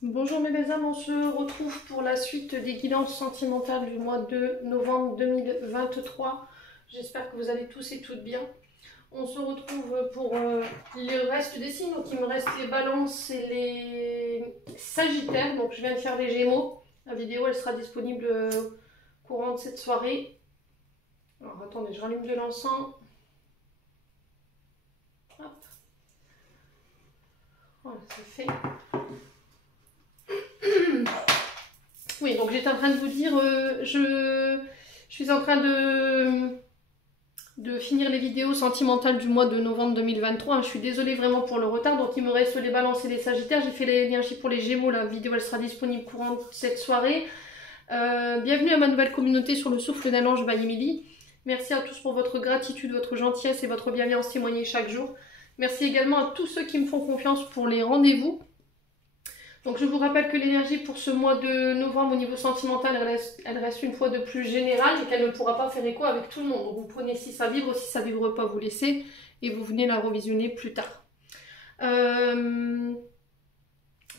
Bonjour mes belles âmes, on se retrouve pour la suite des guidances sentimentales du mois de novembre 2023. J'espère que vous allez tous et toutes bien. On se retrouve pour le reste des signes. Donc il me reste les balances et les sagittaires. Donc je viens de faire les gémeaux. La vidéo elle sera disponible courant de cette soirée. Alors attendez, je rallume de l'encens. Hop. Voilà, c'est fait. Oui, donc j'étais en train de vous dire, je suis en train de finir les vidéos sentimentales du mois de novembre 2023. Je suis désolée vraiment pour le retard, donc il me reste les balances et les sagittaires. J'ai fait l'énergie pour les gémeaux, la vidéo elle sera disponible courant cette soirée. Bienvenue à ma nouvelle communauté sur le souffle d'un ange by Emily. Merci à tous pour votre gratitude, votre gentillesse et votre bienveillance témoignée chaque jour. Merci également à tous ceux qui me font confiance pour les rendez-vous. Donc je vous rappelle que l'énergie pour ce mois de novembre au niveau sentimental, elle reste une fois de plus générale et qu'elle ne pourra pas faire écho avec tout le monde. Donc vous prenez si ça vibre, si ça vibre pas, vous laissez et vous venez la revisionner plus tard.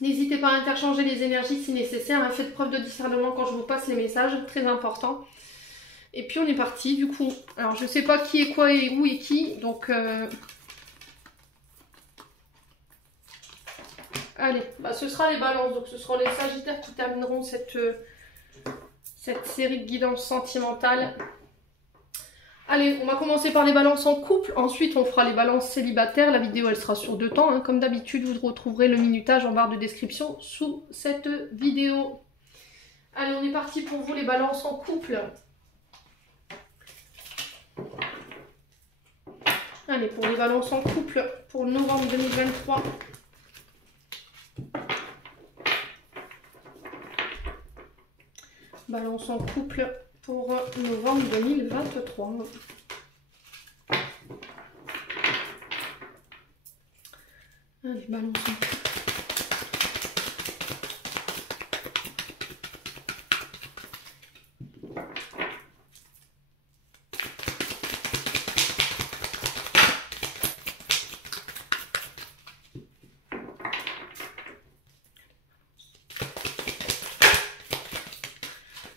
N'hésitez pas à interchanger les énergies si nécessaire. Faites preuve de discernement quand je vous passe les messages, très important. Et puis on est parti du coup. Alors je sais pas qui est quoi et où et qui, donc... Allez, bah, ce sera les balances, donc ce seront les sagittaires qui termineront cette série de guidances sentimentales. Allez, on va commencer par les balances en couple, ensuite on fera les balances célibataires. La vidéo elle sera sur 2 temps, hein. Comme d'habitude vous retrouverez le minutage en barre de description sous cette vidéo. Allez, on est parti pour vous les balances en couple. Allez, pour les balances en couple pour novembre 2023. Balance en couple pour novembre 2023. Allez, balance en couple.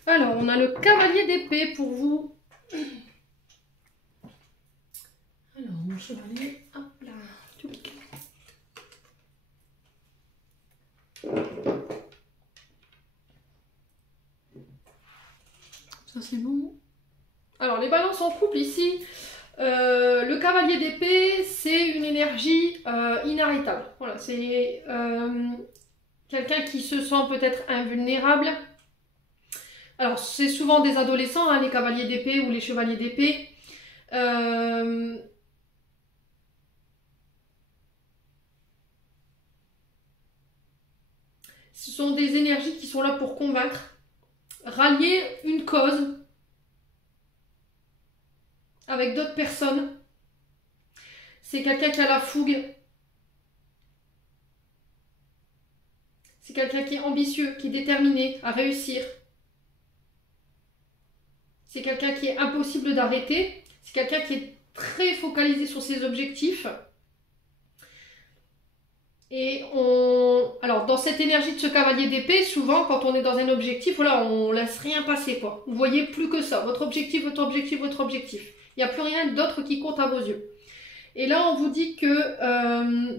Alors, on a le cavalier d'épée pour vous. Alors, mon chevalier, hop là. Ça, c'est bon. Alors, les balances en couple ici. Le cavalier d'épée, c'est une énergie inarrêtable. Voilà, c'est quelqu'un qui se sent peut-être invulnérable. Alors, c'est souvent des adolescents, hein, les cavaliers d'épée ou les chevaliers d'épée. Ce sont des énergies qui sont là pour convaincre, rallier une cause avec d'autres personnes. C'est quelqu'un qui a la fougue. C'est quelqu'un qui est ambitieux, qui est déterminé à réussir. C'est quelqu'un qui est impossible d'arrêter. C'est quelqu'un qui est très focalisé sur ses objectifs. Et alors, dans cette énergie de ce cavalier d'épée, souvent, quand on est dans un objectif, voilà, on laisse rien passer, quoi. Vous voyez plus que ça. Votre objectif, votre objectif, votre objectif. Il n'y a plus rien d'autre qui compte à vos yeux. Et là, on vous dit que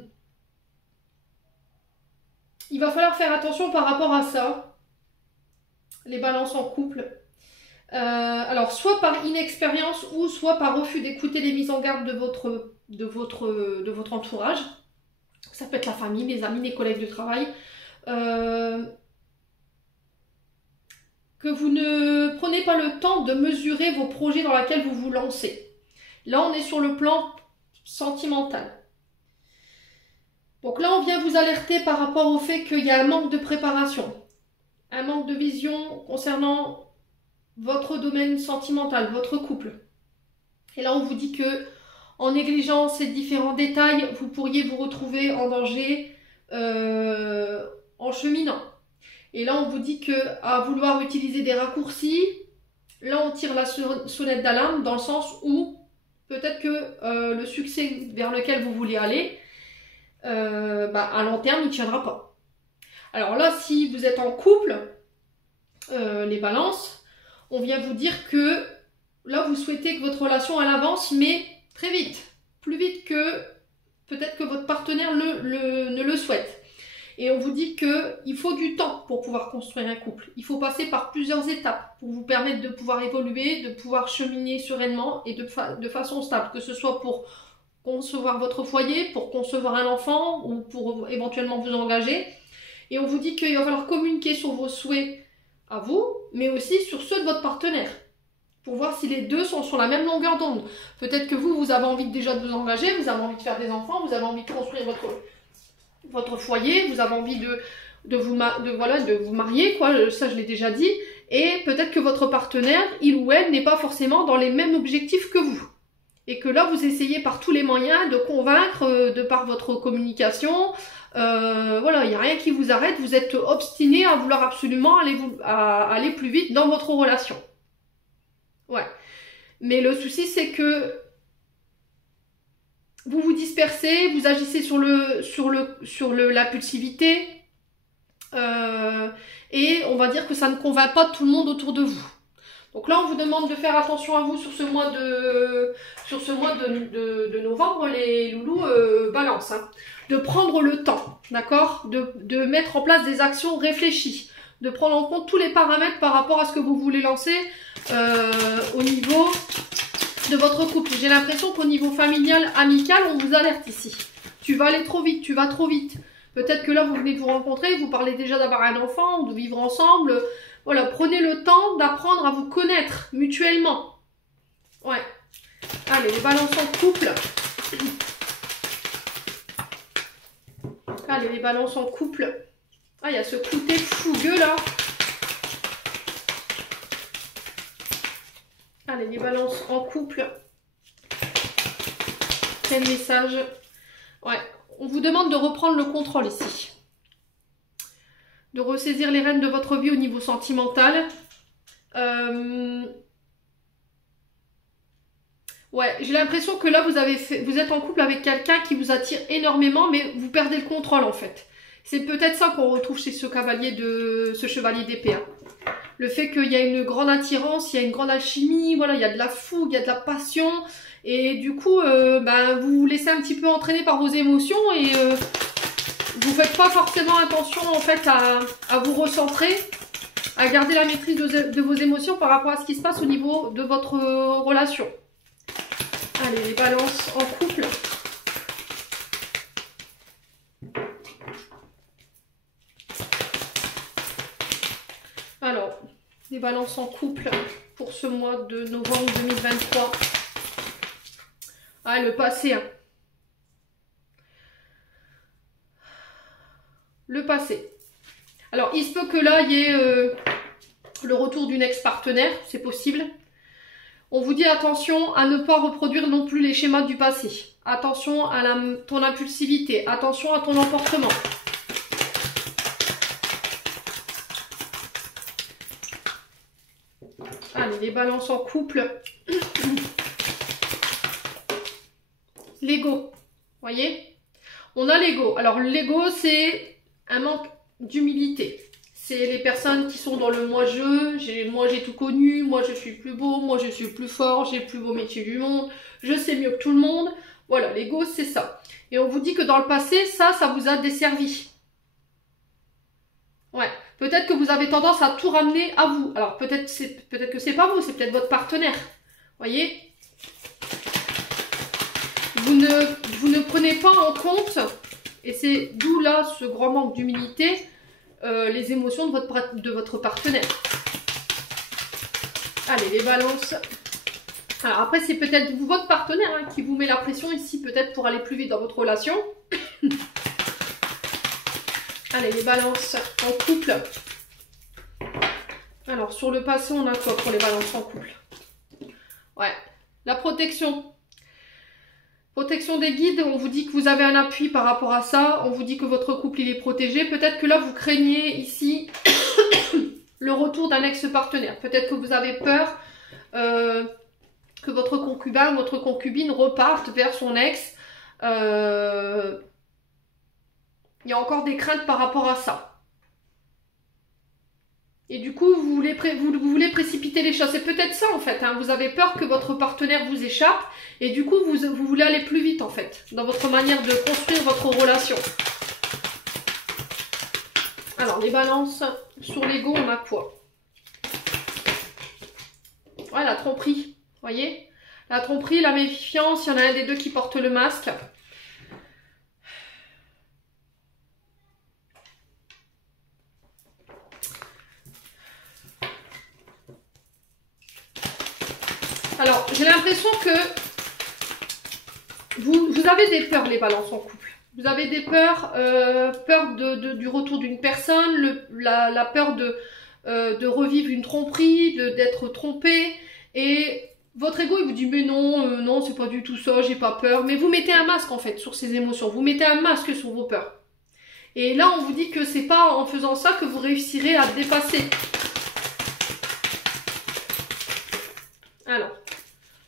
il va falloir faire attention par rapport à ça. Les balances en couple. Alors, soit par inexpérience ou soit par refus d'écouter les mises en garde de votre entourage. Ça peut être la famille, les amis, les collègues de travail. Que vous ne prenez pas le temps de mesurer vos projets dans lesquels vous vous lancez. Là, on est sur le plan sentimental. Donc là, on vient vous alerter par rapport au fait qu'il y a un manque de préparation, un manque de vision concernant votre domaine sentimental, votre couple. Et là, on vous dit que en négligeant ces différents détails, vous pourriez vous retrouver en danger en cheminant. Et là, on vous dit que à vouloir utiliser des raccourcis, là, on tire la sonnette d'alarme dans le sens où peut-être que le succès vers lequel vous voulez aller, à long terme, il ne tiendra pas. Alors là, si vous êtes en couple, les balances, on vient vous dire que là, vous souhaitez que votre relation elle avance, mais très vite, plus vite que peut-être que votre partenaire ne le souhaite. Et on vous dit qu'il faut du temps pour pouvoir construire un couple. Il faut passer par plusieurs étapes pour vous permettre de pouvoir évoluer, de pouvoir cheminer sereinement et de façon stable, que ce soit pour concevoir votre foyer, pour concevoir un enfant ou pour éventuellement vous engager. Et on vous dit qu'il va falloir communiquer sur vos souhaits à vous, mais aussi sur ceux de votre partenaire, pour voir si les deux sont sur la même longueur d'onde. Peut-être que vous avez envie déjà de vous engager, vous avez envie de faire des enfants, vous avez envie de construire votre foyer, vous avez envie de vous marier, quoi, ça je l'ai déjà dit, et peut-être que votre partenaire, il ou elle, n'est pas forcément dans les mêmes objectifs que vous. Et que là, vous essayez par tous les moyens de convaincre, de par votre communication, voilà, il n'y a rien qui vous arrête, vous êtes obstiné à vouloir absolument aller plus vite dans votre relation. Ouais. Mais le souci, c'est que vous vous dispersez, vous agissez sur l'impulsivité, et on va dire que ça ne convainc pas tout le monde autour de vous. Donc là, on vous demande de faire attention à vous sur ce mois de novembre, les loulous balance, hein, de prendre le temps, d'accord, de mettre en place des actions réfléchies, de prendre en compte tous les paramètres par rapport à ce que vous voulez lancer au niveau de votre couple. J'ai l'impression qu'au niveau familial, amical, on vous alerte ici. Tu vas aller trop vite, tu vas trop vite. Peut-être que là, vous venez de vous rencontrer, vous parlez déjà d'avoir un enfant, ou de vivre ensemble. Voilà, prenez le temps d'apprendre à vous connaître mutuellement. Ouais. Allez, les balances en couple. Allez, les balances en couple. Ah, il y a ce côté fougueux là. Allez, les balances en couple. Quel message? Ouais, on vous demande de reprendre le contrôle ici. De ressaisir les rênes de votre vie au niveau sentimental. Ouais, j'ai l'impression que là, vous êtes en couple avec quelqu'un qui vous attire énormément, mais vous perdez le contrôle en fait. C'est peut-être ça qu'on retrouve chez ce chevalier d'épée. Hein. Le fait qu'il y a une grande attirance, il y a une grande alchimie, voilà, il y a de la fougue, il y a de la passion. Et du coup, vous vous laissez un petit peu entraîner par vos émotions et vous faites pas forcément attention en fait à vous recentrer, à garder la maîtrise de vos émotions par rapport à ce qui se passe au niveau de votre relation. Allez, les balances en couple. Alors, les balances en couple pour ce mois de novembre 2023. Ah, le passé. Hein. Le passé. Alors, il se peut que là, il y ait le retour d'une ex-partenaire. C'est possible. On vous dit attention à ne pas reproduire non plus les schémas du passé. Attention à ton impulsivité. Attention à ton emportement. Allez, les balances en couple. L'ego. Voyez? On a l'ego. Alors, l'ego, c'est un manque d'humilité. C'est les personnes qui sont dans le moi-je, moi j'ai tout connu, moi je suis plus beau, moi je suis plus fort, j'ai le plus beau métier du monde, je sais mieux que tout le monde. Voilà, l'ego c'est ça. Et on vous dit que dans le passé, ça vous a desservi. Ouais, peut-être que vous avez tendance à tout ramener à vous. Alors peut-être que c'est pas vous, c'est peut-être votre partenaire. Voyez? Vous ne prenez pas en compte, et c'est d'où là ce grand manque d'humilité, les émotions de votre partenaire. Allez, les balances. Alors après, c'est peut-être votre partenaire hein, qui vous met la pression ici, peut-être pour aller plus vite dans votre relation. Allez, les balances en couple. Alors, sur le passé, on a quoi pour les balances en couple? Ouais, la protection. Protection des guides, on vous dit que vous avez un appui par rapport à ça, on vous dit que votre couple il est protégé. Peut-être que là vous craignez ici le retour d'un ex-partenaire. Peut-être que vous avez peur que votre concubin ou votre concubine reparte vers son ex. Il y a encore des craintes par rapport à ça. Et du coup, vous voulez précipiter les choses. C'est peut-être ça en fait, hein. Vous avez peur que votre partenaire vous échappe et du coup, vous voulez aller plus vite en fait, dans votre manière de construire votre relation. Alors, les balances, sur l'ego, on a quoi? Ouais, la tromperie, voyez? La tromperie, la méfiance, il y en a un des deux qui porte le masque. Alors, j'ai l'impression que vous avez des peurs, les balances en couple. Vous avez des peurs, peur du retour d'une personne, la peur de revivre une tromperie, d'être trompé. Et votre ego, il vous dit, mais non, non, c'est pas du tout ça, j'ai pas peur. Mais vous mettez un masque, en fait, sur ces émotions. Vous mettez un masque sur vos peurs. Et là, on vous dit que c'est pas en faisant ça que vous réussirez à dépasser. Alors,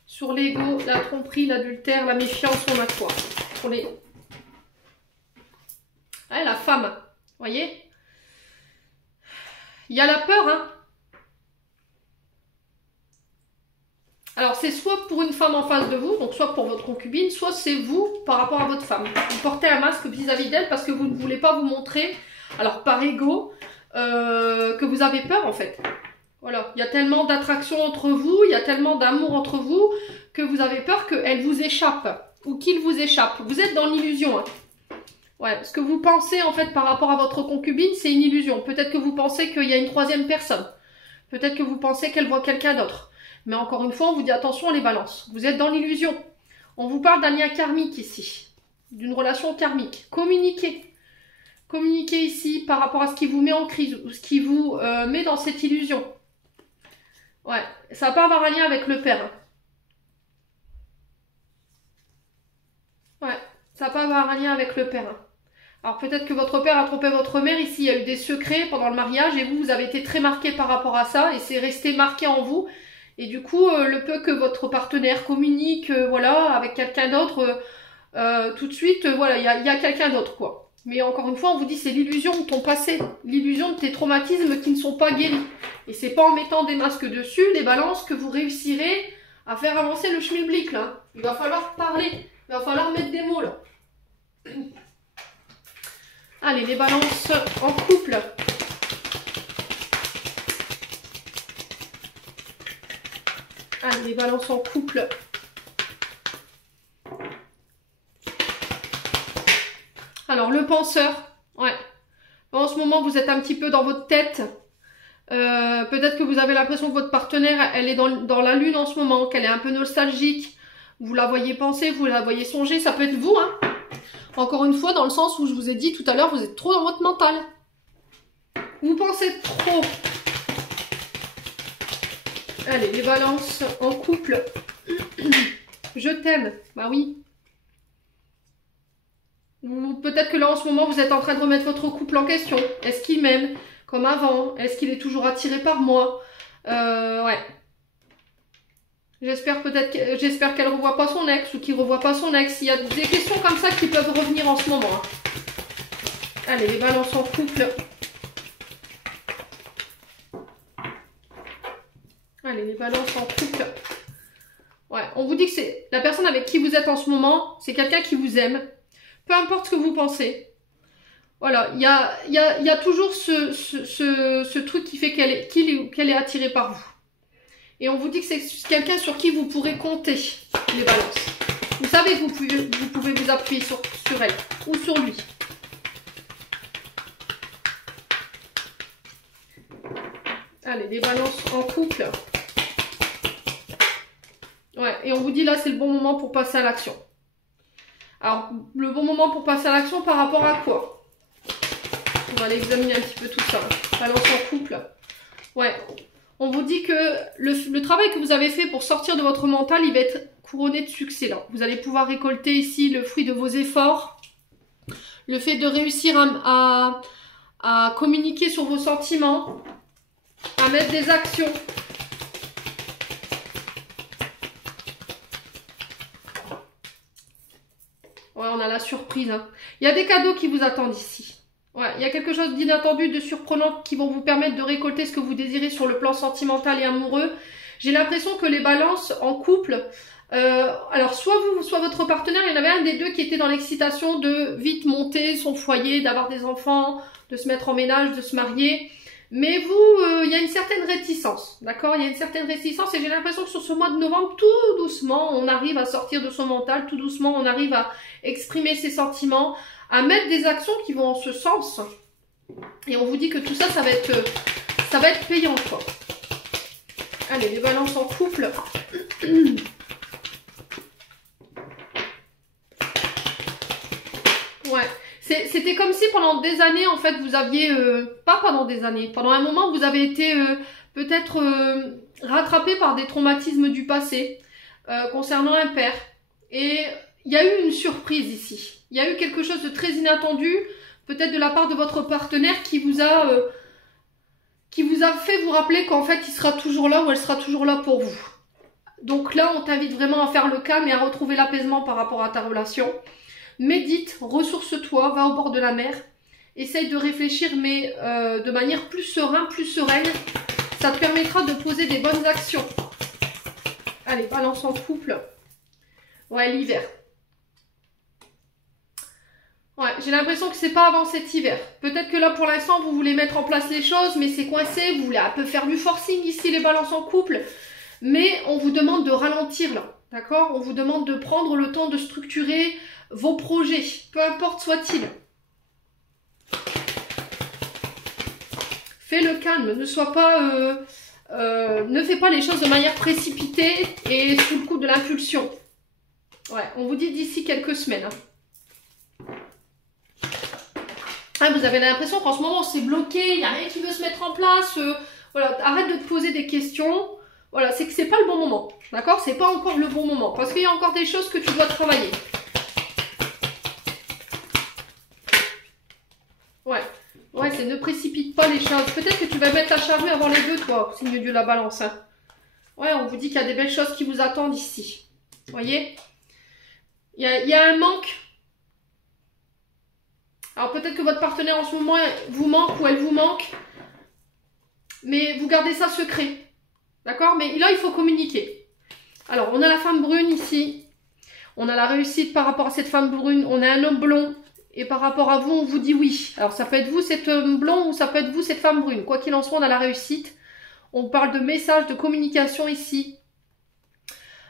sur l'ego, la tromperie, l'adultère, la méfiance, on a quoi? Pour les... Ouais, la femme, voyez? Il y a la peur, hein? Alors, c'est soit pour une femme en face de vous, donc soit pour votre concubine, soit c'est vous par rapport à votre femme. Vous portez un masque vis-à-vis d'elle parce que vous ne voulez pas vous montrer, alors par ego, que vous avez peur en fait. Voilà, il y a tellement d'attraction entre vous, il y a tellement d'amour entre vous, que vous avez peur qu'elle vous échappe, ou qu'il vous échappe. Vous êtes dans l'illusion, hein. Ouais, ce que vous pensez en fait par rapport à votre concubine, c'est une illusion. Peut-être que vous pensez qu'il y a une troisième personne. Peut-être que vous pensez qu'elle voit quelqu'un d'autre. Mais encore une fois, on vous dit attention les balances. Vous êtes dans l'illusion. On vous parle d'un lien karmique ici. D'une relation karmique. Communiquez. Communiquez ici par rapport à ce qui vous met en crise ou ce qui vous met dans cette illusion. Ouais, ça va pas avoir un lien avec le père. Ouais, ça va pas avoir un lien avec le père. Alors peut-être que votre père a trompé votre mère, ici il y a eu des secrets pendant le mariage et vous avez été très marqué par rapport à ça et c'est resté marqué en vous. Et du coup, le peu que votre partenaire communique, voilà, avec quelqu'un d'autre, tout de suite, voilà, il y a quelqu'un d'autre, quoi. Mais encore une fois, on vous dit c'est l'illusion de ton passé, l'illusion de tes traumatismes qui ne sont pas guéris. Et c'est pas en mettant des masques dessus, les balances, que vous réussirez à faire avancer le schmilblick, là. Il va falloir parler, il va falloir mettre des mots, là. Allez, les balances en couple. Allez, les balances en couple. Alors, le penseur. Ouais. En ce moment, vous êtes un petit peu dans votre tête. Peut-être que vous avez l'impression que votre partenaire, elle est dans la lune en ce moment, qu'elle est un peu nostalgique. Vous la voyez penser, vous la voyez songer. Ça peut être vous, hein. Encore une fois, dans le sens où je vous ai dit tout à l'heure, vous êtes trop dans votre mental. Vous pensez trop. Allez, les balances en couple. Je t'aime. Bah oui. Peut-être que là, en ce moment, vous êtes en train de remettre votre couple en question. Est-ce qu'il m'aime comme avant? Est-ce qu'il est toujours attiré par moi? Ouais. J'espère qu'elle revoit pas son ex ou qu'il revoit pas son ex. Il y a des questions comme ça qui peuvent revenir en ce moment. Allez, les balances en couple. Allez, les balances en couple. Ouais, on vous dit que c'est la personne avec qui vous êtes en ce moment, c'est quelqu'un qui vous aime. Peu importe ce que vous pensez. Voilà, il y a toujours ce truc qui fait qu'elle est attirée par vous. Et on vous dit que c'est quelqu'un sur qui vous pourrez compter, les balances. Vous savez que vous pouvez vous appuyer sur elle ou sur lui. Allez, les balances en couple. Ouais, et on vous dit là, c'est le bon moment pour passer à l'action. Alors, le bon moment pour passer à l'action par rapport à quoi? On va aller examiner un petit peu tout ça. Balance en couple. Ouais. On vous dit que le travail que vous avez fait pour sortir de votre mental, il va être couronné de succès là. Vous allez pouvoir récolter ici le fruit de vos efforts. Le fait de réussir à communiquer sur vos sentiments. À mettre des actions. Ouais, on a la surprise. Hein. Il y a des cadeaux qui vous attendent ici. Ouais, il y a quelque chose d'inattendu, de surprenant qui vont vous permettre de récolter ce que vous désirez sur le plan sentimental et amoureux. J'ai l'impression que les balances en couple, alors soit vous, soit votre partenaire, il y en avait un des deux qui était dans l'excitation de vite monter son foyer, d'avoir des enfants, de se mettre en ménage, de se marier. Mais vous, il y a une certaine réticence, d'accord? Il y a une certaine réticence et j'ai l'impression que sur ce mois de novembre, tout doucement, on arrive à sortir de son mental, tout doucement, on arrive à exprimer ses sentiments, à mettre des actions qui vont en ce sens. Et on vous dit que tout ça, ça va être payant, quoi. Allez, les balances en couple. Ouais. C'était comme si pendant des années, en fait, vous aviez... pas pendant des années. Pendant un moment, vous avez été peut-être rattrapé par des traumatismes du passé concernant un père. Et il y a eu une surprise ici. Il y a eu quelque chose de très inattendu, peut-être de la part de votre partenaire qui vous a fait vous rappeler qu'en fait, il sera toujours là ou elle sera toujours là pour vous. Donc là, on t'invite vraiment à faire le calme et à retrouver l'apaisement par rapport à ta relation. Médite, ressource-toi, va au bord de la mer. Essaye de réfléchir, mais de manière plus sereine, plus sereine. Ça te permettra de poser des bonnes actions. Allez, balance en couple. Ouais, l'hiver. Ouais, j'ai l'impression que c'est pas avant cet hiver. Peut-être que là, pour l'instant, vous voulez mettre en place les choses, mais c'est coincé. Vous voulez un peu faire du forcing ici, les balances en couple. Mais on vous demande de ralentir là, d'accord? On vous demande de prendre le temps de structurer vos projets, peu importe soit-il. Fais le calme, ne sois pas... ne fais pas les choses de manière précipitée et sous le coup de l'impulsion. Ouais, on vous dit d'ici quelques semaines. Hein. Ah, vous avez l'impression qu'en ce moment c'est bloqué, il n'y a rien qui veut se mettre en place. Voilà, arrête de te poser des questions. Voilà, c'est que c'est pas le bon moment. D'accord? C'est pas encore le bon moment. Parce qu'il y a encore des choses que tu dois travailler. Ouais. Ouais, c'est ne précipite pas les choses. Peut-être que tu vas mettre ta charrue avant les deux, toi, signe de la balance. Hein. Ouais, on vous dit qu'il y a des belles choses qui vous attendent ici. Vous voyez? Il y a un manque. Alors peut-être que votre partenaire en ce moment vous manque ou elle vous manque. Mais vous gardez ça secret. D'accord? Mais là, il faut communiquer. Alors, on a la femme brune ici. On a la réussite par rapport à cette femme brune. On a un homme blond. Et par rapport à vous, on vous dit oui. Alors, ça peut être vous, cet homme blond, ou ça peut être vous, cette femme brune. Quoi qu'il en soit, on a la réussite. On parle de message, de communication ici.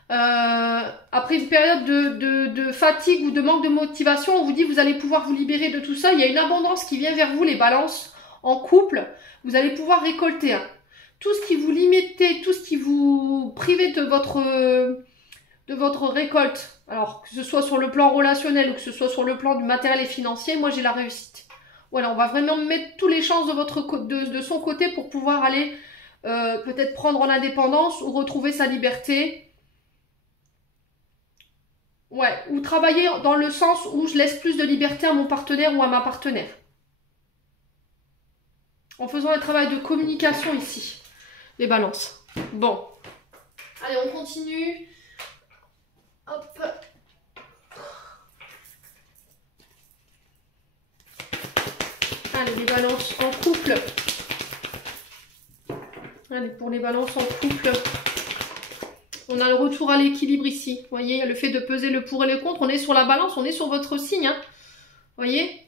Après une période de fatigue ou de manque de motivation, on vous dit vous allez pouvoir vous libérer de tout ça. Il y a une abondance qui vient vers vous, les balances. En couple, vous allez pouvoir récolter. Hein. Tout ce qui vous limitait, tout ce qui vous privait de votre récolte, alors que ce soit sur le plan relationnel ou que ce soit sur le plan du matériel et financier, moi j'ai la réussite. Voilà, on va vraiment mettre toutes les chances de son côté pour pouvoir aller peut-être prendre en indépendance ou retrouver sa liberté. Ouais, ou travailler dans le sens où je laisse plus de liberté à mon partenaire ou à ma partenaire. En faisant un travail de communication ici. Les balances. Bon. Allez, on continue. Hop. Allez, les balances en couple. Allez, pour les balances en couple. On a le retour à l'équilibre ici. Vous voyez, le fait de peser le pour et le contre. On est sur la balance, on est sur votre signe. Hein. Vous voyez?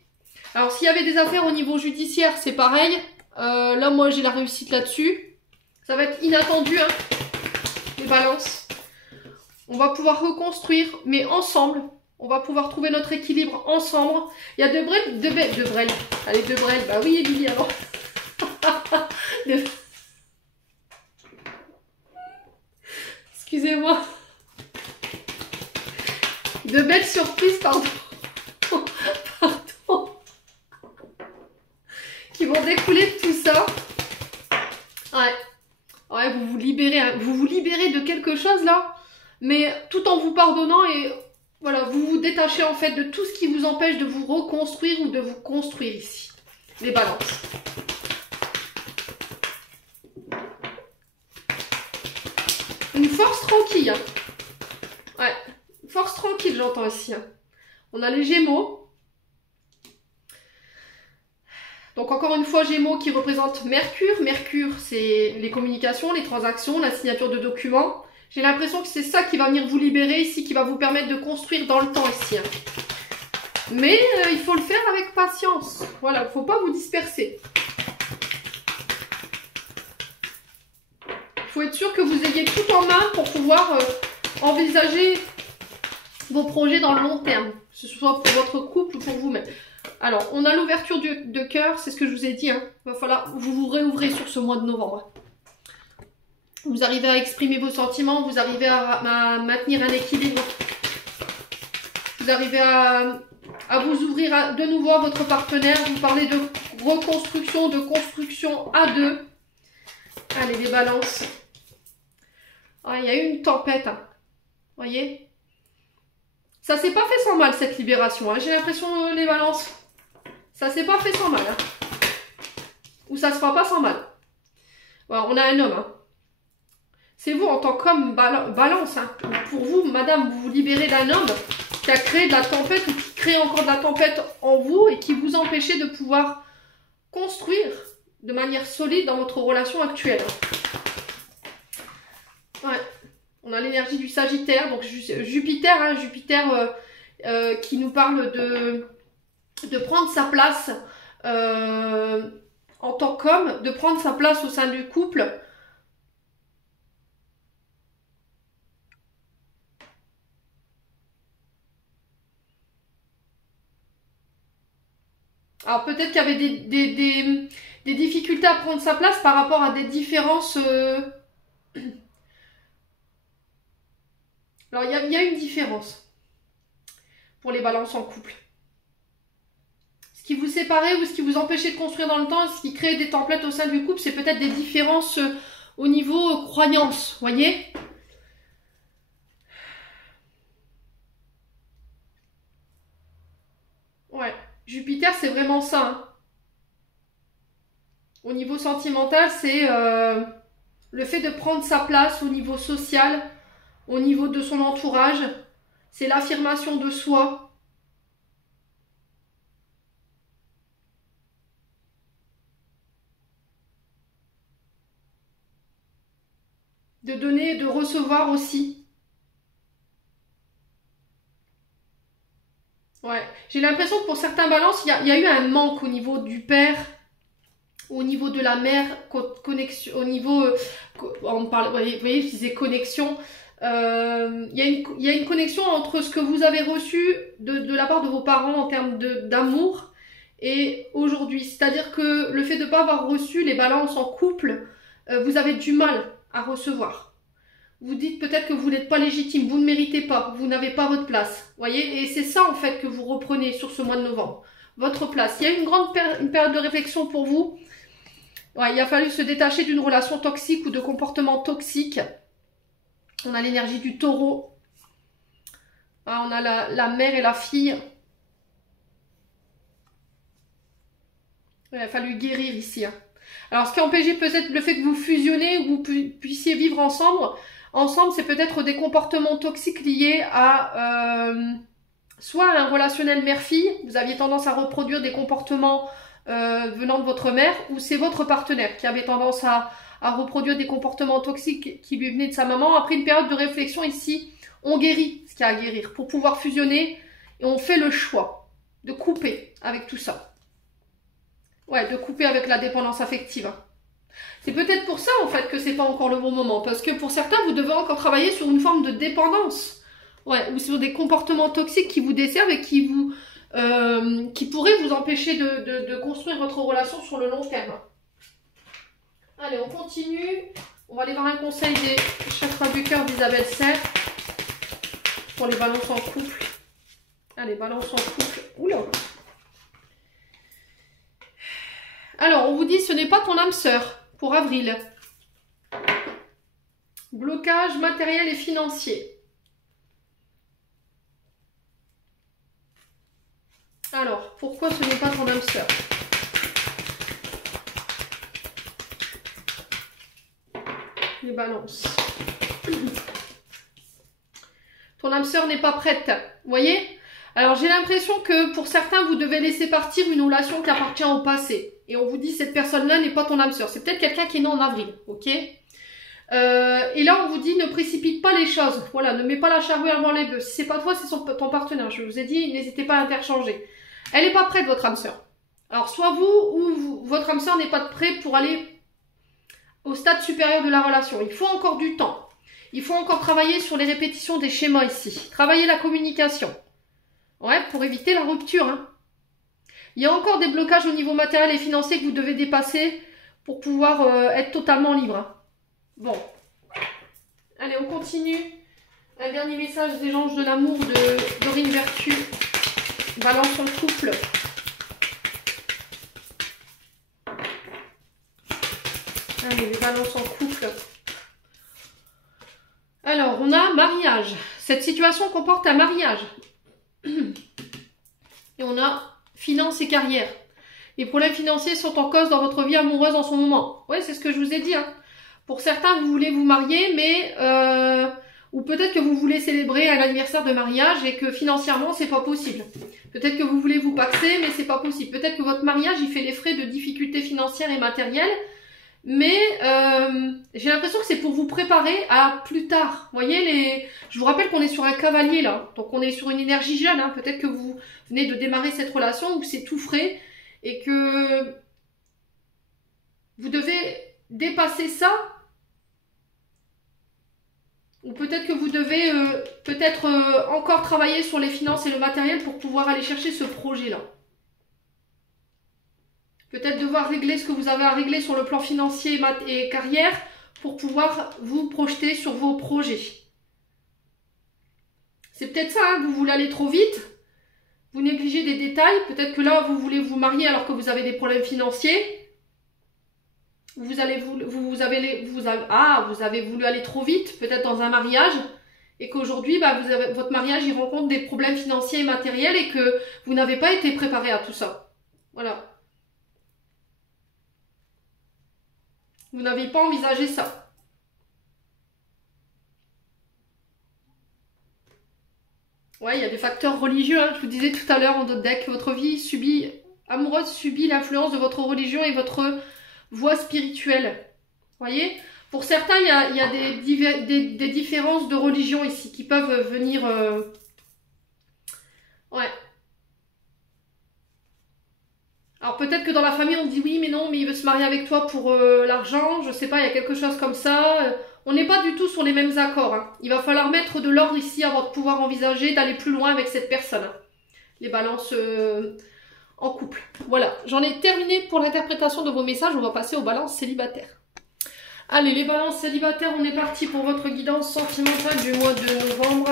Alors, s'il y avait des affaires au niveau judiciaire, c'est pareil. Là, moi, j'ai la réussite là-dessus. Ça va être inattendu, hein, les balances. On va pouvoir reconstruire, mais ensemble. On va pouvoir trouver notre équilibre ensemble. Il y a de Brel. Allez, de Brel. Bah oui, Émilie, alors. Excusez-moi. De belles surprises, pardon. Pardon. Qui vont découler de tout ça. Ouais. Ouais, vous vous libérez de quelque chose là, mais tout en vous pardonnant et voilà, vous vous détachez en fait de tout ce qui vous empêche de vous reconstruire ou de vous construire ici. Les balances. Une force tranquille. Hein. Ouais, force tranquille j'entends ici. Hein. On a les Gémeaux. fois Gémeaux qui représente Mercure. Mercure, c'est les communications, les transactions, la signature de documents. J'ai l'impression que c'est ça qui va venir vous libérer ici, qui va vous permettre de construire dans le temps ici. Hein. Mais il faut le faire avec patience. Voilà, il ne faut pas vous disperser. Il faut être sûr que vous ayez tout en main pour pouvoir envisager vos projets dans le long terme. Que ce soit pour votre couple ou pour vous-même. Alors, on a l'ouverture de cœur, c'est ce que je vous ai dit. Hein. Il va falloir vous vous réouvrez sur ce mois de novembre. Vous arrivez à exprimer vos sentiments, vous arrivez à maintenir un équilibre. Vous arrivez à vous ouvrir de nouveau à votre partenaire. Vous parlez de reconstruction, de construction à deux. Allez, les balances. Ah, il y a eu une tempête. Hein. Voyez? Ça s'est pas fait sans mal, cette libération. Hein. J'ai l'impression, les balances, ça s'est pas fait sans mal. Hein. Ou ça se fera pas sans mal. Voilà, on a un homme. Hein. C'est vous, en tant qu'homme balance. Hein. Pour vous, madame, vous vous libérez d'un homme qui a créé de la tempête ou qui crée encore de la tempête en vous et qui vous empêchait de pouvoir construire de manière solide dans votre relation actuelle. Ouais. On a l'énergie du Sagittaire, donc Jupiter, hein, Jupiter qui nous parle de prendre sa place en tant qu'homme, de prendre sa place au sein du couple. Alors peut-être qu'il y avait des difficultés à prendre sa place par rapport à des différences... Alors il y a une différence pour les balances en couple. Ce qui vous séparait ou ce qui vous empêchait de construire dans le temps, ce qui crée des templates au sein du couple, c'est peut-être des différences au niveau croyance, voyez ? Ouais. Jupiter, c'est vraiment ça. Hein. Au niveau sentimental, c'est le fait de prendre sa place au niveau social, au niveau de son entourage. C'est l'affirmation de soi. De donner, de recevoir aussi. Ouais, j'ai l'impression que pour certains balances, il y a eu un manque au niveau du père, au niveau de la mère, connexion, au niveau, on parle, vous voyez, je disais connexion. Il y a une connexion entre ce que vous avez reçu de la part de vos parents en termes d'amour et aujourd'hui. C'est-à-dire que le fait de ne pas avoir reçu les balances en couple, vous avez du mal à recevoir. Vous dites peut-être que vous n'êtes pas légitime, vous ne méritez pas, vous n'avez pas votre place. Voyez, et c'est ça en fait que vous reprenez sur ce mois de novembre. Votre place. Il y a une période de réflexion pour vous. Ouais, il a fallu se détacher d'une relation toxique ou de comportement toxique. On a l'énergie du taureau. Ah, on a la mère et la fille. Il a fallu guérir ici. Hein. Alors, ce qui a empêché peut-être le fait que vous fusionnez ou vous puissiez vivre ensemble, c'est peut-être des comportements toxiques liés à soit un relationnel mère-fille. Vous aviez tendance à reproduire des comportements venant de votre mère, ou c'est votre partenaire qui avait tendance à reproduire des comportements toxiques qui lui venaient de sa maman. Après une période de réflexion ici, on guérit ce qu'il y a à guérir pour pouvoir fusionner et on fait le choix de couper avec tout ça. Ouais, de couper avec la dépendance affective. C'est peut-être pour ça en fait que c'est pas encore le bon moment, parce que pour certains vous devez encore travailler sur une forme de dépendance, ouais, ou sur des comportements toxiques qui vous desservent et qui pourraient vous empêcher de construire votre relation sur le long terme. Allez, on continue. On va aller voir un conseil des chakras du cœur d'Isabelle Serre pour les balances en couple. Allez, balance en couple. Oula. Alors, on vous dit, ce n'est pas ton âme sœur pour avril. Blocage matériel et financier. Alors, pourquoi ce n'est pas ton âme sœur? Les balances. Ton âme sœur n'est pas prête. Vous voyez? Alors j'ai l'impression que pour certains, vous devez laisser partir une relation qui appartient au passé. Et on vous dit, cette personne-là n'est pas ton âme sœur. C'est peut-être quelqu'un qui est né en avril, ok? Et là, on vous dit, ne précipite pas les choses. Voilà, ne mets pas la charrue avant les bœufs. Si c'est pas toi, c'est ton partenaire. Je vous ai dit, n'hésitez pas à interchanger. Elle n'est pas prête, votre âme sœur. Alors, soit votre âme sœur n'est pas prête pour aller au stade supérieur de la relation. Il faut encore du temps. Il faut encore travailler sur les répétitions des schémas ici. Travailler la communication. Ouais, pour éviter la rupture. Hein. Il y a encore des blocages au niveau matériel et financier que vous devez dépasser pour pouvoir être totalement libre. Hein. Bon. Allez, on continue. Un dernier message des anges de l'amour de Dorine Vertu. Balance en couple. Allez, les balances en couple. Alors, on a mariage. Cette situation comporte un mariage. Et on a finances et carrière. Les problèmes financiers sont en cause dans votre vie amoureuse en ce moment. Oui, c'est ce que je vous ai dit. Hein. Pour certains, vous voulez vous marier, mais ou peut-être que vous voulez célébrer un anniversaire de mariage et que financièrement, c'est pas possible. Peut-être que vous voulez vous paxer, mais c'est pas possible. Peut-être que votre mariage, il fait les frais de difficultés financières et matérielles. Mais j'ai l'impression que c'est pour vous préparer à plus tard. Vous voyez, je vous rappelle qu'on est sur un cavalier là. Donc on est sur une énergie jeune. Hein. Peut-être que vous venez de démarrer cette relation ou que c'est tout frais et que vous devez dépasser ça. Ou peut-être que vous devez encore travailler sur les finances et le matériel pour pouvoir aller chercher ce projet-là. Peut-être devoir régler ce que vous avez à régler sur le plan financier et carrière pour pouvoir vous projeter sur vos projets. C'est peut-être ça, hein, vous voulez aller trop vite, vous négligez des détails, peut-être que là vous voulez vous marier alors que vous avez des problèmes financiers. Vous avez voulu aller trop vite, peut-être dans un mariage, et qu'aujourd'hui, votre mariage, il rencontre des problèmes financiers et matériels et que vous n'avez pas été préparé à tout ça. Voilà. Vous n'avez pas envisagé ça. Ouais, il y a des facteurs religieux, hein. Je vous disais tout à l'heure en d'autres decks, votre vie amoureuse subit l'influence de votre religion et votre voie spirituelle. Voyez, pour certains, il y a des différences de religion ici qui peuvent venir... Ouais. Alors peut-être que dans la famille, on dit oui, mais non, mais il veut se marier avec toi pour l'argent. Je sais pas, il y a quelque chose comme ça. On n'est pas du tout sur les mêmes accords. Hein. Il va falloir mettre de l'ordre ici avant de pouvoir envisager d'aller plus loin avec cette personne. Hein. Les balances... en couple. Voilà, j'en ai terminé pour l'interprétation de vos messages. On va passer aux balances célibataires. Allez, les balances célibataires, on est parti pour votre guidance sentimentale du mois de novembre.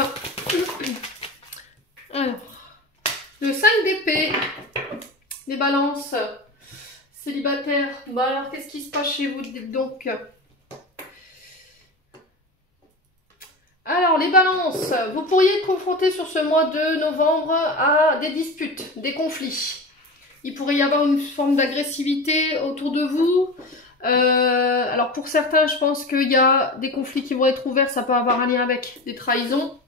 Alors, le 5 d'épée, les balances célibataires. Bon, alors, qu'est-ce qui se passe chez vous donc? Alors, les balances, vous pourriez être confrontés sur ce mois de novembre à des disputes, des conflits. Il pourrait y avoir une forme d'agressivité autour de vous. Alors pour certains, je pense qu'il y a des conflits qui vont être ouverts. Ça peut avoir un lien avec des trahisons.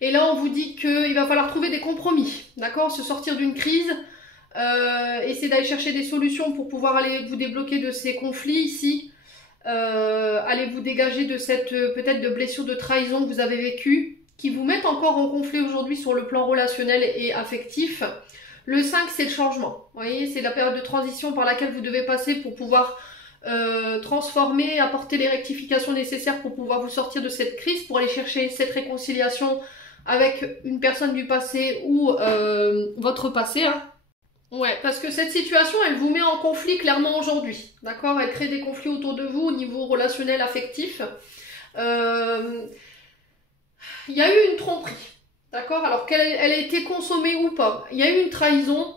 Et là, on vous dit qu'il va falloir trouver des compromis. D'accord? Se sortir d'une crise. Essayer d'aller chercher des solutions pour pouvoir aller vous débloquer de ces conflits ici. Allez vous dégager de cette peut-être de blessure de trahison que vous avez vécue. Qui vous mettent encore en conflit aujourd'hui sur le plan relationnel et affectif. Le 5, c'est le changement. Vous voyez, c'est la période de transition par laquelle vous devez passer pour pouvoir transformer, apporter les rectifications nécessaires pour pouvoir vous sortir de cette crise, pour aller chercher cette réconciliation avec une personne du passé ou votre passé. Hein. Ouais, parce que cette situation, elle vous met en conflit clairement aujourd'hui. D'accord? Elle crée des conflits autour de vous au niveau relationnel, affectif. Il y a eu une tromperie. D'accord? Alors qu'elle a été consommée ou pas. Il y a eu une trahison,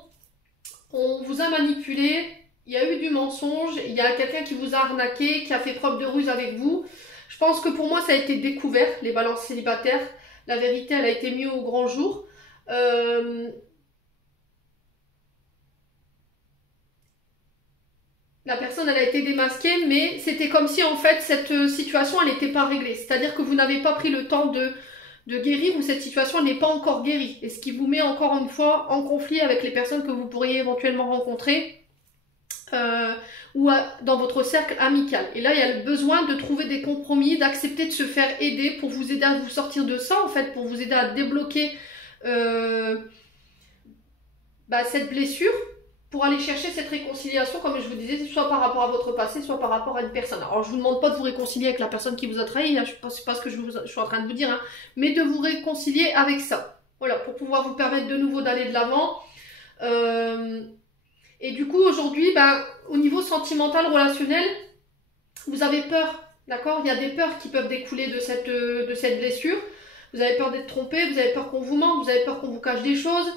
on vous a manipulé, il y a eu du mensonge, il y a quelqu'un qui vous a arnaqué, qui a fait preuve de ruse avec vous. Je pense que pour moi, ça a été découvert, les balances célibataires. La vérité, elle a été mise au grand jour. La personne, elle a été démasquée, mais c'était comme si, en fait, cette situation, elle n'était pas réglée. C'est-à-dire que vous n'avez pas pris le temps de guérir ou cette situation n'est pas encore guérie. Et ce qui vous met encore une fois en conflit avec les personnes que vous pourriez éventuellement rencontrer dans votre cercle amical. Et là, il y a le besoin de trouver des compromis, d'accepter de se faire aider pour vous aider à vous sortir de ça, en fait, pour vous aider à débloquer cette blessure, pour aller chercher cette réconciliation, comme je vous disais, soit par rapport à votre passé, soit par rapport à une personne. Alors, je vous demande pas de vous réconcilier avec la personne qui vous a trahi, hein, c'est pas ce que je suis en train de vous dire, hein, mais de vous réconcilier avec ça. Voilà, pour pouvoir vous permettre de nouveau d'aller de l'avant. Et du coup, aujourd'hui, au niveau sentimental, relationnel, vous avez peur, d'accord? Il y a des peurs qui peuvent découler de cette blessure. Vous avez peur d'être trompé, vous avez peur qu'on vous mente, vous avez peur qu'on vous cache des choses.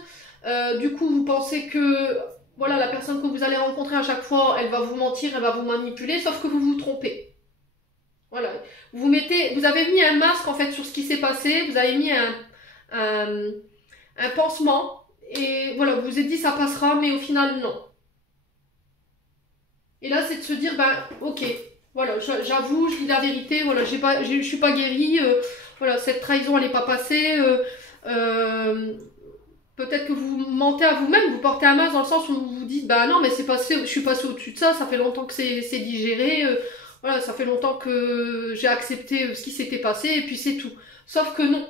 Du coup, vous pensez que voilà, la personne que vous allez rencontrer à chaque fois, elle va vous mentir, elle va vous manipuler, sauf que vous vous trompez. Voilà. Vous avez mis un masque en fait sur ce qui s'est passé, vous avez mis un pansement, et voilà, vous vous êtes dit ça passera, mais au final non. Et là, c'est de se dire, ok, voilà, j'avoue, je dis la vérité, voilà, je suis pas guérie, voilà, cette trahison, elle n'est pas passée, peut-être que vous mentez à vous-même, vous portez un masque dans le sens où vous vous dites, non, mais c'est passé, je suis passée au-dessus de ça, ça fait longtemps que c'est digéré, voilà, ça fait longtemps que j'ai accepté ce qui s'était passé, et puis c'est tout. Sauf que non.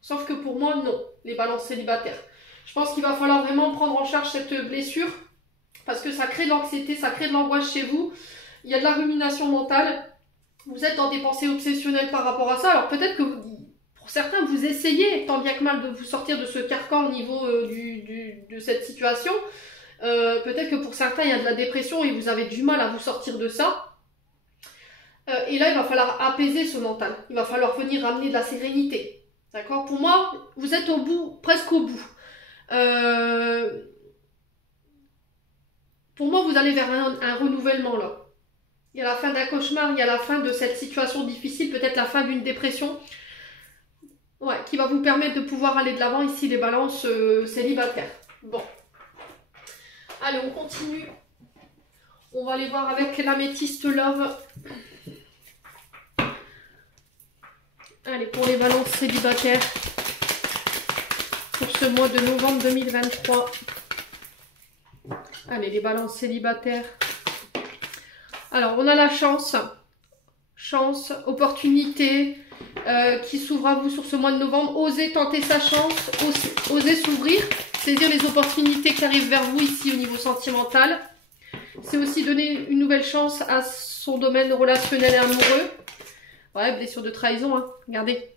Sauf que pour moi, non, les balances célibataires. Je pense qu'il va falloir vraiment prendre en charge cette blessure, parce que ça crée de l'anxiété, ça crée de l'angoisse chez vous. Il y a de la rumination mentale. Vous êtes dans des pensées obsessionnelles par rapport à ça. Alors peut-être que pour certains, vous essayez tant bien que mal de vous sortir de ce carcan au niveau de cette situation. Peut-être que pour certains, il y a de la dépression et vous avez du mal à vous sortir de ça. Et là, il va falloir apaiser ce mental. Il va falloir venir ramener de la sérénité. D'accord? Pour moi, vous êtes au bout, presque au bout. Pour moi, vous allez vers un renouvellement là. Il y a la fin d'un cauchemar, il y a la fin de cette situation difficile, peut-être la fin d'une dépression. Ouais, qui va vous permettre de pouvoir aller de l'avant ici, les balances célibataires. Bon. Allez, on continue. On va aller voir avec l'améthyste love. Allez, pour les balances célibataires. Pour ce mois de novembre 2023. Allez, les balances célibataires. Alors, on a la chance. Chance, opportunité qui s'ouvre à vous sur ce mois de novembre. Osez tenter sa chance, osez s'ouvrir, saisir les opportunités qui arrivent vers vous ici au niveau sentimental. C'est aussi donner une nouvelle chance à son domaine relationnel et amoureux. Ouais, blessure de trahison, hein. Regardez.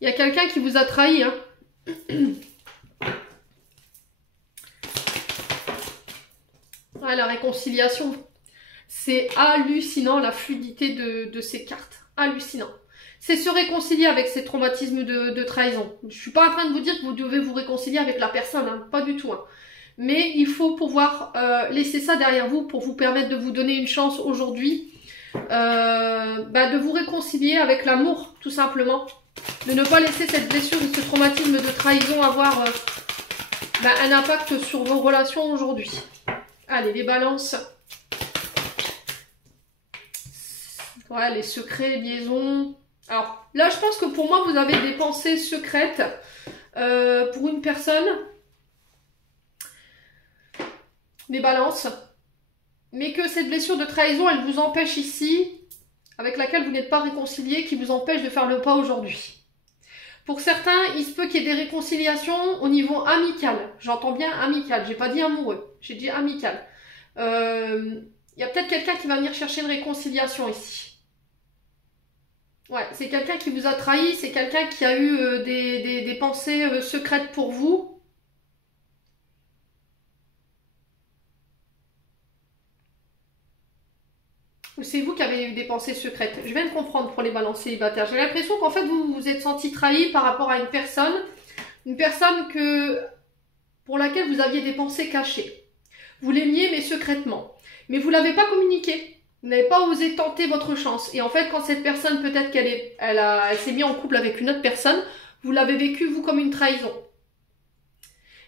Il y a quelqu'un qui vous a trahi, hein. Ouais, la réconciliation. C'est hallucinant la fluidité de ces cartes. Hallucinant. C'est se réconcilier avec ces traumatismes de trahison. Je ne suis pas en train de vous dire que vous devez vous réconcilier avec la personne, hein, pas du tout. Hein. Mais il faut pouvoir laisser ça derrière vous pour vous permettre de vous donner une chance aujourd'hui de vous réconcilier avec l'amour, tout simplement. De ne pas laisser cette blessure ou ce traumatisme de trahison avoir un impact sur vos relations aujourd'hui. Allez, les balances. Ouais, les secrets, liaisons. Alors, là, je pense que pour moi, vous avez des pensées secrètes pour une personne. Des balances. Mais que cette blessure de trahison, elle vous empêche ici, avec laquelle vous n'êtes pas réconcilié, qui vous empêche de faire le pas aujourd'hui. Pour certains, il se peut qu'il y ait des réconciliations au niveau amical. J'entends bien amical, j'ai pas dit amoureux, j'ai dit amical. Il y a peut-être quelqu'un qui va venir chercher une réconciliation ici. Ouais, c'est quelqu'un qui vous a trahi, c'est quelqu'un qui a eu des pensées secrètes pour vous. Ou c'est vous qui avez eu des pensées secrètes. Je viens de comprendre pour les balances célibataires. J'ai l'impression qu'en fait, vous vous êtes senti trahi par rapport à une personne pour laquelle vous aviez des pensées cachées. Vous l'aimiez, mais secrètement. Mais vous ne l'avez pas communiqué. Vous n'avez pas osé tenter votre chance. Et en fait, quand cette personne, peut-être elle s'est mise en couple avec une autre personne, vous l'avez vécu, vous, comme une trahison.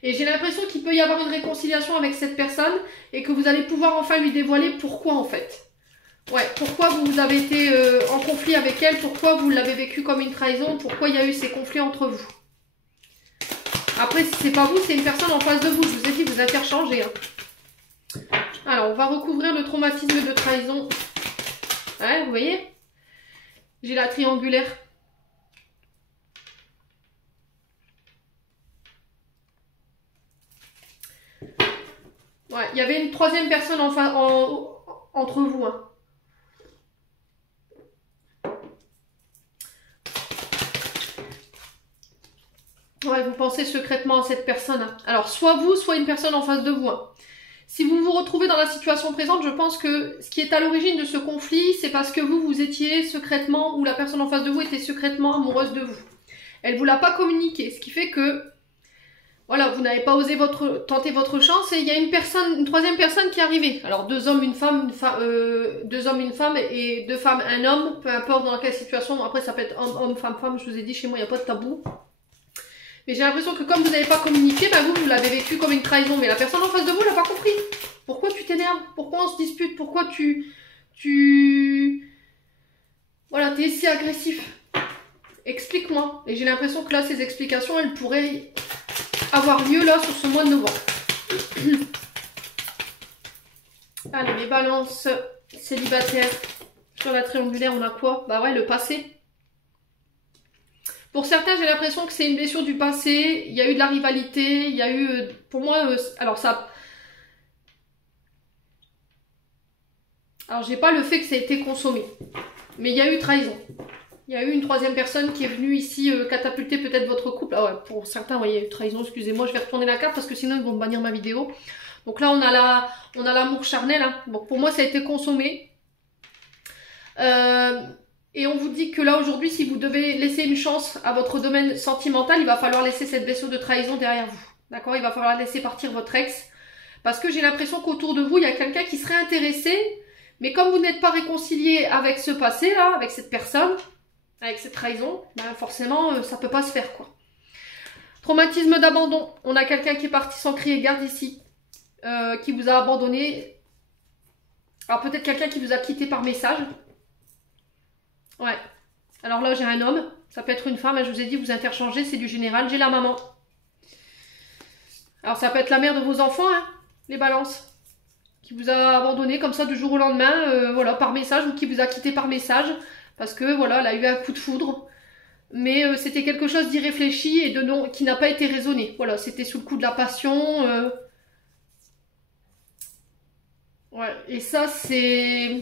Et j'ai l'impression qu'il peut y avoir une réconciliation avec cette personne et que vous allez pouvoir enfin lui dévoiler pourquoi, en fait. Ouais, pourquoi vous avez été en conflit avec elle, pourquoi vous l'avez vécu comme une trahison, pourquoi il y a eu ces conflits entre vous. Après, si c'est pas vous, c'est une personne en face de vous. Je vous ai dit, vous interchangez. Hein. Alors, on va recouvrir le traumatisme de trahison. Ouais, vous voyez? J'ai la triangulaire. Ouais, il y avait une troisième personne entre vous. Hein. Ouais, vous pensez secrètement à cette personne. Hein. Alors, soit vous, soit une personne en face de vous. Hein. Si vous vous retrouvez dans la situation présente, je pense que ce qui est à l'origine de ce conflit, c'est parce que vous étiez secrètement, ou la personne en face de vous était secrètement amoureuse de vous. Elle ne vous l'a pas communiqué, ce qui fait que, voilà, vous n'avez pas osé tenter votre chance, et il y a une troisième personne qui est arrivée. Alors, 2 hommes, une femme, 2 hommes, une femme, et 2 femmes, un homme, peu importe dans quelle situation. Après, ça peut être homme, femme, femme, je vous ai dit, chez moi, il n'y a pas de tabou. Mais j'ai l'impression que comme vous n'avez pas communiqué, bah vous l'avez vécu comme une trahison. Mais la personne en face de vous l'a pas compris. Pourquoi tu t'énerves? Pourquoi on se dispute? Pourquoi voilà, t'es si agressif? Explique-moi. Et j'ai l'impression que là, ces explications, elles pourraient avoir lieu là sur ce mois de novembre. Allez, les balances célibataires. Sur la triangulaire, on a quoi? Bah ouais, le passé. Pour certains, j'ai l'impression que c'est une blessure du passé, il y a eu de la rivalité, il y a eu, pour moi, alors j'ai pas le fait que ça a été consommé, mais il y a eu trahison. Il y a eu une troisième personne qui est venue ici catapulter peut-être votre couple. Ah ouais, pour certains, ouais, il y a eu trahison, excusez-moi, je vais retourner la carte parce que sinon ils vont me bannir ma vidéo. Donc là, on a l'amour charnel, hein. Donc pour moi, ça a été consommé. Et on vous dit que là aujourd'hui, si vous devez laisser une chance à votre domaine sentimental, il va falloir laisser cette blessure de trahison derrière vous. D'accord? Il va falloir laisser partir votre ex. Parce que j'ai l'impression qu'autour de vous, il y a quelqu'un qui serait intéressé. Mais comme vous n'êtes pas réconcilié avec ce passé-là, avec cette personne, avec cette trahison, ben forcément, ça peut pas se faire, quoi. Traumatisme d'abandon. On a quelqu'un qui est parti sans crier garde ici. Qui vous a abandonné. Alors peut-être quelqu'un qui vous a quitté par message. Ouais. Alors là, j'ai un homme. Ça peut être une femme. Je vous ai dit, vous interchangez. C'est du général. J'ai la maman. Alors, ça peut être la mère de vos enfants, hein, les balances. Qui vous a abandonné comme ça du jour au lendemain. Voilà, par message. Ou qui vous a quitté par message. Parce que, voilà, elle a eu un coup de foudre. Mais c'était quelque chose d'irréfléchi et qui n'a pas été raisonné. Voilà, c'était sous le coup de la passion. Ouais, et ça, c'est...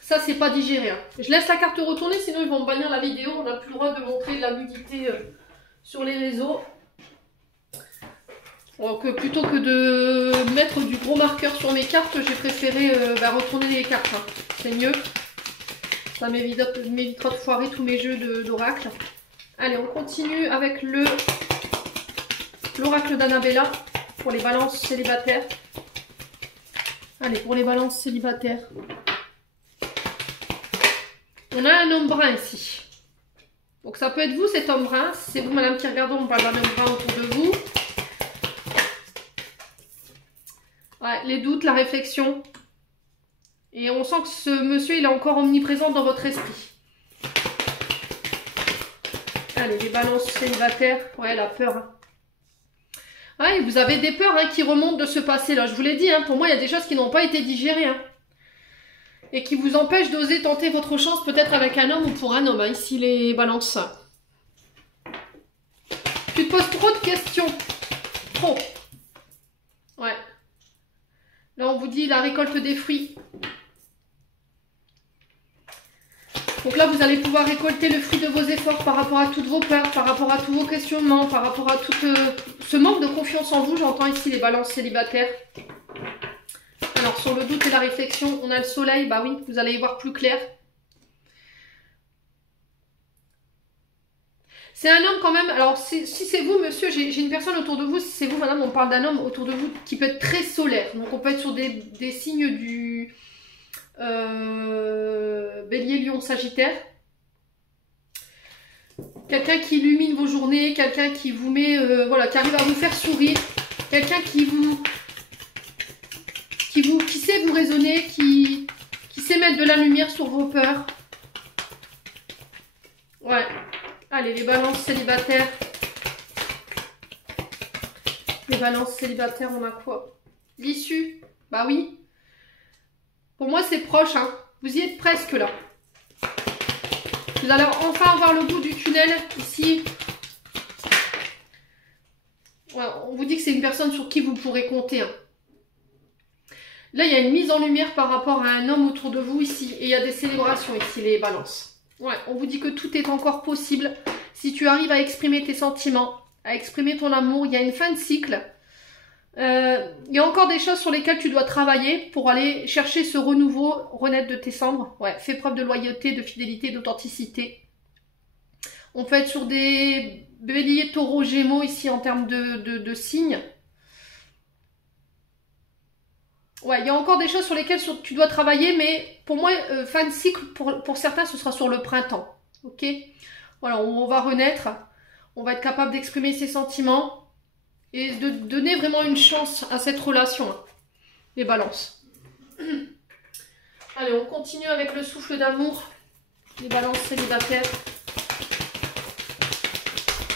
Ça, c'est pas digéré. Hein. Je laisse la carte retourner, sinon ils vont me bannir la vidéo. On n'a plus le droit de montrer de la nudité sur les réseaux. Donc, plutôt que de mettre du gros marqueur sur mes cartes, j'ai préféré retourner les cartes. Hein. C'est mieux. Ça m'évitera de foirer tous mes jeux d'oracle. Allez, on continue avec l'oracle d'Annabella pour les balances célibataires. Allez, pour les balances célibataires. On a un homme brun ici. Donc ça peut être vous, cet homme brun. Si c'est vous, madame, qui regardez, on parle d'un homme brun autour de vous. Ouais, les doutes, la réflexion. Et on sent que ce monsieur, il est encore omniprésent dans votre esprit. Allez, les balances célibataires. Ouais, la peur. Hein. Ouais, vous avez des peurs qui remontent de ce passé-là. Je vous l'ai dit, hein, pour moi, il y a des choses qui n'ont pas été digérées. Hein. Et qui vous empêche d'oser tenter votre chance peut-être avec un homme ou pour un homme. Hein, ici, les balances. Tu te poses trop de questions. Trop. Ouais. Là, on vous dit la récolte des fruits. Donc là, vous allez pouvoir récolter le fruit de vos efforts par rapport à toutes vos peurs, par rapport à tous vos questionnements, par rapport à tout ce manque de confiance en vous. J'entends ici les balances célibataires. Alors, sur le doute et la réflexion, on a le soleil. Bah oui, vous allez y voir plus clair. C'est un homme quand même. Alors, si c'est vous, monsieur, j'ai une personne autour de vous. Si c'est vous, madame, on parle d'un homme autour de vous qui peut être très solaire. Donc, on peut être sur des signes du Bélier, Lion, Sagittaire. Quelqu'un qui illumine vos journées. Quelqu'un qui vous met... voilà, qui arrive à vous faire sourire. Quelqu'un qui sait vous raisonner, qui sait mettre mettre de la lumière sur vos peurs. Ouais. Allez, les balances célibataires. Les balances célibataires, on a quoi? L'issue. Bah oui. Pour moi, c'est proche, hein. Vous y êtes presque là. Vous allez enfin avoir le bout du tunnel ici. Ouais, on vous dit que c'est une personne sur qui vous pourrez compter, hein. Là, il y a une mise en lumière par rapport à un homme autour de vous ici. Et il y a des célébrations ici, les balances. Ouais, on vous dit que tout est encore possible. Si tu arrives à exprimer tes sentiments, à exprimer ton amour, il y a une fin de cycle. Il y a encore des choses sur lesquelles tu dois travailler pour aller chercher ce renouveau, renaître de tes cendres. Ouais, fais preuve de loyauté, de fidélité, d'authenticité. On peut être sur des béliers, taureaux, gémeaux ici en termes de signes. Ouais, il y a encore des choses sur lesquelles tu dois travailler, mais pour moi, fin de cycle, pour certains, ce sera sur le printemps. Ok? Voilà, on va renaître, on va être capable d'exprimer ses sentiments et de donner vraiment une chance à cette relation, hein, les balances. Allez, on continue avec le souffle d'amour, les balances célibataires.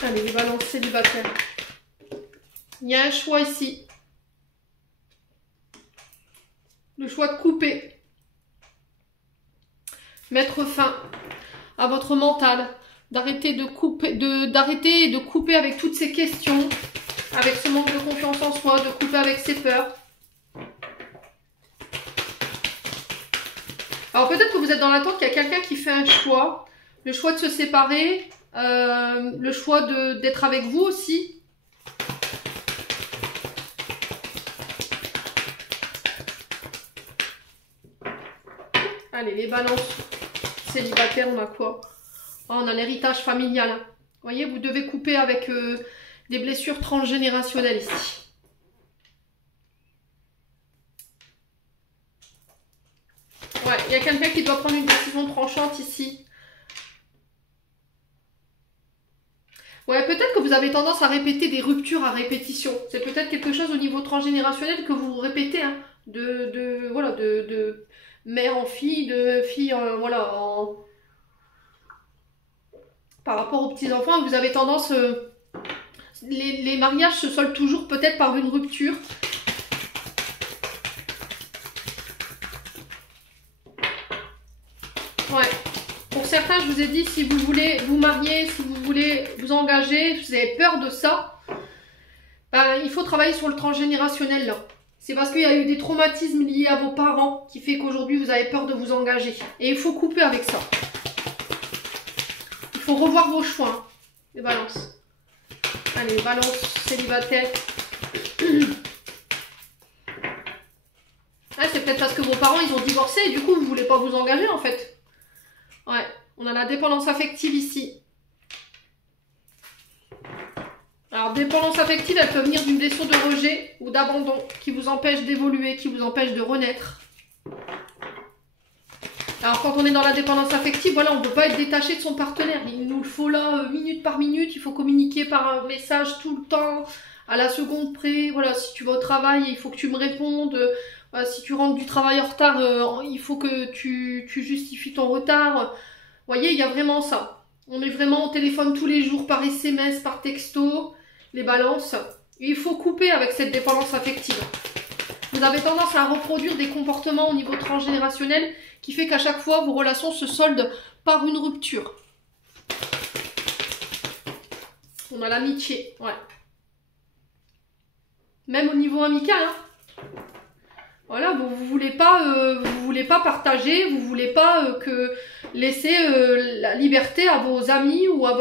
Allez, les balances célibataires. Il y a un choix ici. Le choix de couper. Mettre fin à votre mental. D'arrêter de couper avec toutes ces questions. Avec ce manque de confiance en soi. De couper avec ses peurs. Alors peut-être que vous êtes dans l'attente qu'il y a quelqu'un qui fait un choix. Le choix de se séparer. Le choix d'être avec vous aussi. Allez, les balances célibataires, on a quoi? Oh, on a l'héritage familial. Vous voyez, vous devez couper avec des blessures transgénérationnelles ici. Ouais, il y a quelqu'un qui doit prendre une décision tranchante ici. Ouais, peut-être que vous avez tendance à répéter des ruptures à répétition. C'est peut-être quelque chose au niveau transgénérationnel que vous répétez, hein, voilà, de mère en fille, de fille, voilà, par rapport aux petits-enfants, vous avez tendance, les mariages se soldent toujours peut-être par une rupture. Ouais. Pour certains, je vous ai dit, si vous voulez vous marier, si vous voulez vous engager, vous avez peur de ça, ben, il faut travailler sur le transgénérationnel là. C'est parce qu'il y a eu des traumatismes liés à vos parents qui fait qu'aujourd'hui vous avez peur de vous engager. Et il faut couper avec ça. Il faut revoir vos choix, hein, les balances. Allez, les balances célibataires. Ah, c'est peut-être parce que vos parents ils ont divorcé et du coup vous ne voulez pas vous engager en fait. Ouais, on a la dépendance affective ici. Alors, dépendance affective, elle peut venir d'une blessure de rejet ou d'abandon qui vous empêche d'évoluer, qui vous empêche de renaître. Alors, quand on est dans la dépendance affective, voilà, on ne peut pas être détaché de son partenaire. Il nous le faut là, minute par minute. Il faut communiquer par un message tout le temps, à la seconde près. Voilà, si tu vas au travail, il faut que tu me répondes. Si tu rentres du travail en retard, il faut que tu justifies ton retard. Vous voyez, il y a vraiment ça. On est vraiment au téléphone tous les jours, par SMS, par texto. Les balances, il faut couper avec cette dépendance affective. Vous avez tendance à reproduire des comportements au niveau transgénérationnel qui fait qu'à chaque fois, vos relations se soldent par une rupture. On a l'amitié, ouais. Même au niveau amical, hein. Voilà, vous voulez pas partager, vous voulez pas laisser la liberté à vos amis ou à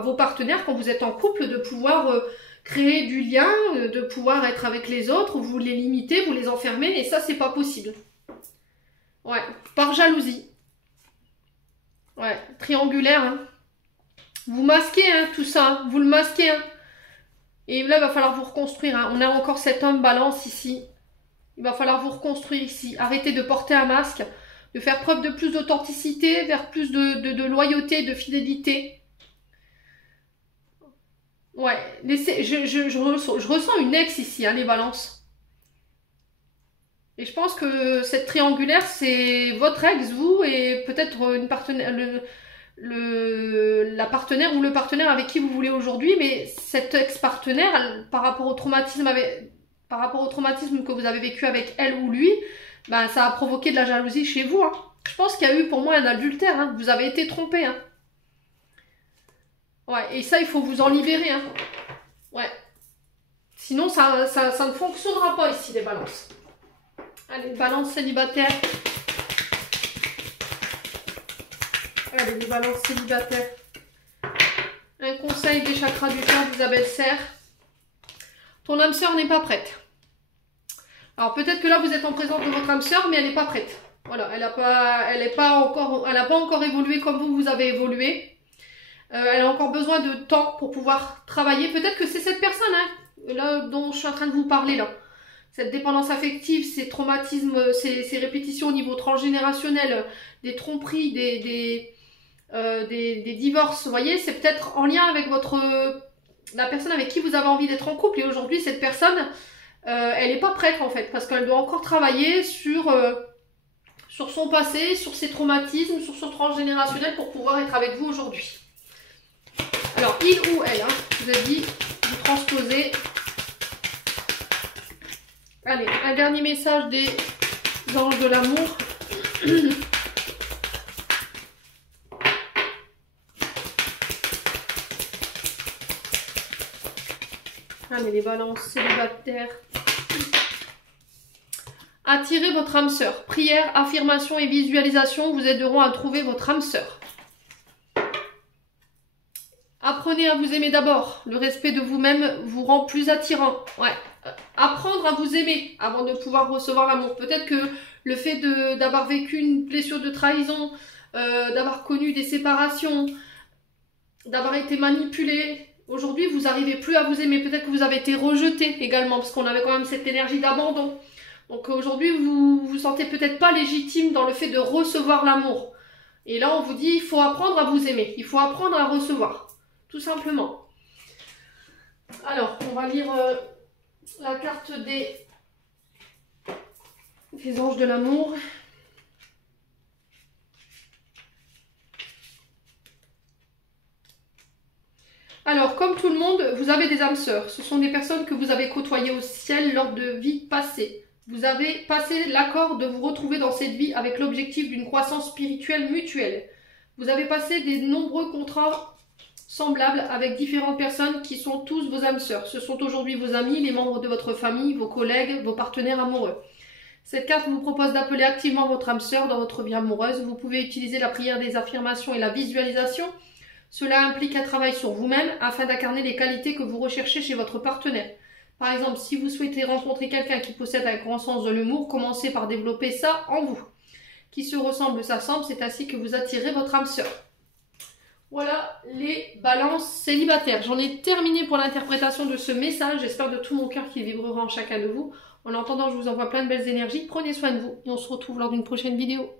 vos partenaires quand vous êtes en couple de pouvoir créer du lien, de pouvoir être avec les autres, vous les limitez, vous les enfermez et ça c'est pas possible. Ouais, par jalousie. Ouais, triangulaire, hein. Vous masquez, hein, tout ça, hein. Vous le masquez, hein. Et là il va falloir vous reconstruire, hein. On a encore cet homme balance ici. Il va falloir vous reconstruire ici. Arrêtez de porter un masque, de faire preuve de plus d'authenticité, vers plus de loyauté, de fidélité. Ouais, je ressens une ex ici, hein, les balances. Et je pense que cette triangulaire, c'est votre ex, vous, et peut-être une partenaire, la partenaire ou le partenaire avec qui vous voulez aujourd'hui, mais cet ex-partenaire, par rapport au traumatisme que vous avez vécu avec elle ou lui, ben, ça a provoqué de la jalousie chez vous. Hein. Je pense qu'il y a eu pour moi un adultère, hein. Vous avez été trompé. Hein. Ouais, et ça, il faut vous en libérer. Hein. Ouais. Sinon, ça ne fonctionnera pas ici, les balances. Allez, balance célibataire. Allez, les balances célibataires. Un conseil des chakras du cœur d'Isabelle Serre. Ton âme sœur n'est pas prête. Alors peut-être que là vous êtes en présence de votre âme sœur, mais elle n'est pas prête. Voilà, elle n'a pas encore évolué comme vous avez évolué. Elle a encore besoin de temps pour pouvoir travailler. Peut-être que c'est cette personne là dont je suis en train de vous parler là. Cette dépendance affective, ces traumatismes, ces répétitions au niveau transgénérationnel, des tromperies, des divorces, vous voyez, c'est peut-être en lien avec la personne avec qui vous avez envie d'être en couple. Et aujourd'hui, cette personne, elle n'est pas prête en fait, parce qu'elle doit encore travailler sur son passé, sur ses traumatismes, sur son transgénérationnel pour pouvoir être avec vous aujourd'hui. Alors, il ou elle, hein, je vous ai dit, vous transposez. Allez, un dernier message des anges de l'amour. Allez, les balances célibataires. Attirez votre âme sœur. Prière, affirmation et visualisation vous aideront à trouver votre âme sœur. Apprenez à vous aimer d'abord. Le respect de vous-même vous rend plus attirant. Ouais. Apprendre à vous aimer avant de pouvoir recevoir l'amour. Peut-être que le fait d'avoir vécu une blessure de trahison, d'avoir connu des séparations, d'avoir été manipulé, aujourd'hui vous n'arrivez plus à vous aimer. Peut-être que vous avez été rejeté également, parce qu'on avait quand même cette énergie d'abandon. Donc aujourd'hui vous vous sentez peut-être pas légitime dans le fait de recevoir l'amour. Et là on vous dit il faut apprendre à vous aimer, il faut apprendre à recevoir, tout simplement. Alors on va lire la carte des anges de l'amour. Alors, comme tout le monde, vous avez des âmes sœurs. Ce sont des personnes que vous avez côtoyées au ciel lors de vies passées. Vous avez passé l'accord de vous retrouver dans cette vie avec l'objectif d'une croissance spirituelle mutuelle. Vous avez passé de nombreux contrats semblables avec différentes personnes qui sont tous vos âmes sœurs. Ce sont aujourd'hui vos amis, les membres de votre famille, vos collègues, vos partenaires amoureux. Cette carte vous propose d'appeler activement votre âme sœur dans votre vie amoureuse. Vous pouvez utiliser la prière des affirmations et la visualisation. Cela implique un travail sur vous-même afin d'incarner les qualités que vous recherchez chez votre partenaire. Par exemple, si vous souhaitez rencontrer quelqu'un qui possède un grand sens de l'humour, commencez par développer ça en vous. Qui se ressemble s'assemble, c'est ainsi que vous attirez votre âme sœur. Voilà les balances célibataires. J'en ai terminé pour l'interprétation de ce message. J'espère de tout mon cœur qu'il vibrera en chacun de vous. En attendant, je vous envoie plein de belles énergies. Prenez soin de vous et on se retrouve lors d'une prochaine vidéo.